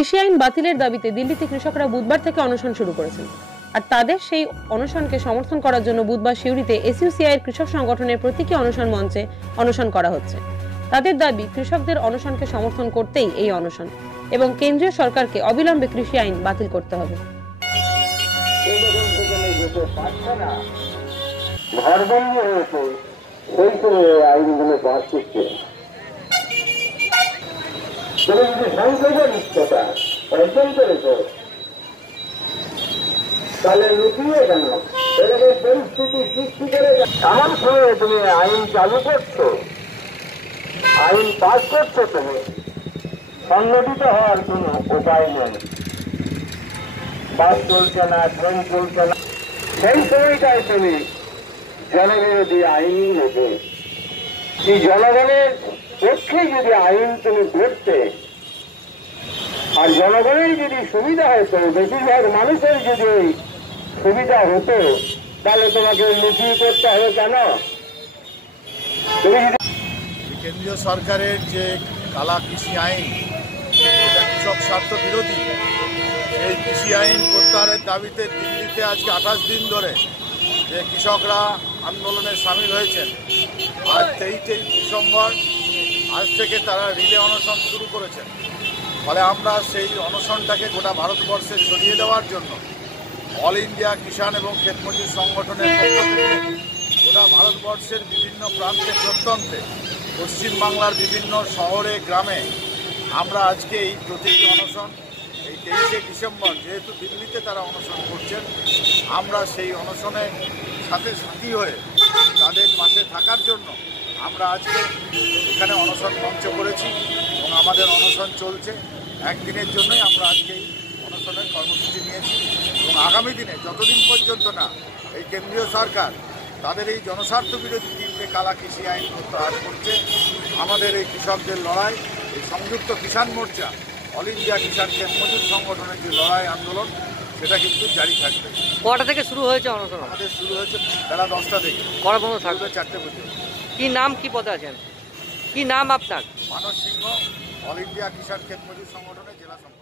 কৃষি আইন বাতিলের দাবিতে দিল্লিতে কৃষকরা বুধবার থেকে অনশন শুরু করেছেন। আর তাদের সেই অনশনকে সমর্থন করার জন্য বুধবার সিউড়িতে এসইউসিআই এর কৃষক সংগঠনের প্রতীকী অনশন মঞ্চে অনশন করা হচ্ছে। তাদের দাবি, কৃষকদের অনশনকে সমর্থন করতেই এই অনশন এবং কেন্দ্রীয় সরকারকে অবিলম্বে কৃষি আইন বাতিল করতে হবে। তাহলে লুকিয়ে কেন এরকম পরিস্থিতি সৃষ্টি করে এমন সময় তুমি আইন চালু করছো, আইন পাস করছো, তুমি সংগঠিত হওয়ার কোন উপায় নেই। বাস চলছে না, ট্রেন চলছে না, সেই সময়টায় তুমি জনবিরোধী আইন নেবে। এই জনগণের পক্ষে যদি আইন তুমি করতে আর জনগণের যদি সুবিধা হতো, বেশিরভাগ মানুষের যদি সুবিধা হতো, তাহলে তোমাকে লুকিয়ে করতে হবে কেন? কেন্দ্রীয় সরকারের যে কালা কৃষি আইন, এটা কৃষক স্বার্থ বিরোধী। এই কৃষি আইন প্রত্যাহারের দাবিতে দিল্লিতে আজকে 28 দিন ধরে যে কৃষকরা আন্দোলনে সামিল হয়েছেন। আজ 23 ডিসেম্বর আজ থেকে তারা রিলে অনশন শুরু করেছেন। ফলে আমরা সেই অনশনটাকে গোটা ভারতবর্ষে ছড়িয়ে দেওয়ার জন্য অল ইন্ডিয়া কিষাণ এবং ক্ষেতমজুর সংগঠনের পক্ষ থেকে গোটা ভারতবর্ষের বিভিন্ন প্রান্তে প্রত্যন্তে, পশ্চিমবাংলার বিভিন্ন শহরে গ্রামে আমরা আজকে এই প্রতীকী অনশন, এই 23 ডিসেম্বর যেহেতু দিল্লিতে তারা অনশন করছেন, আমরা সেই অনশনের সাথে সাথী হয়ে তাদের পাশে থাকার জন্য আমরা আজকে এখানে অনশন মঞ্চ করেছি এবং আমাদের অনশন চলছে। একদিনের জন্যই আমরা আজকে এই অনশনের কর্মসূচি নিয়েছি এবং আগামী দিনে যতদিন পর্যন্ত না এই কেন্দ্রীয় সরকার তাদের এই জনস্বার্থ বিরোধী তিনটে কালা কৃষি আইন প্রত্যাহার করছে, আমাদের এই কৃষকদের লড়াই, এই সংযুক্ত কিষাণ মোর্চা, অল ইন্ডিয়া কিষাণ ক্ষেতমজুর সংগঠনের যে লড়াই আন্দোলন, সেটা কিন্তু জারি থাকবে। কটা থেকে শুরু হয়েছে অনশন? আমাদের শুরু হয়েছে বেলা 10টা থেকে, কটা পর্যন্ত থাকবে? 4টে পর্যন্ত। কি নাম, কি পদে আছেন, কি নাম আপনার? মানস সিংহ, অল ইন্ডিয়া কিষাণ ক্ষেতমজুর সংগঠনের জেলা সম্পাদক।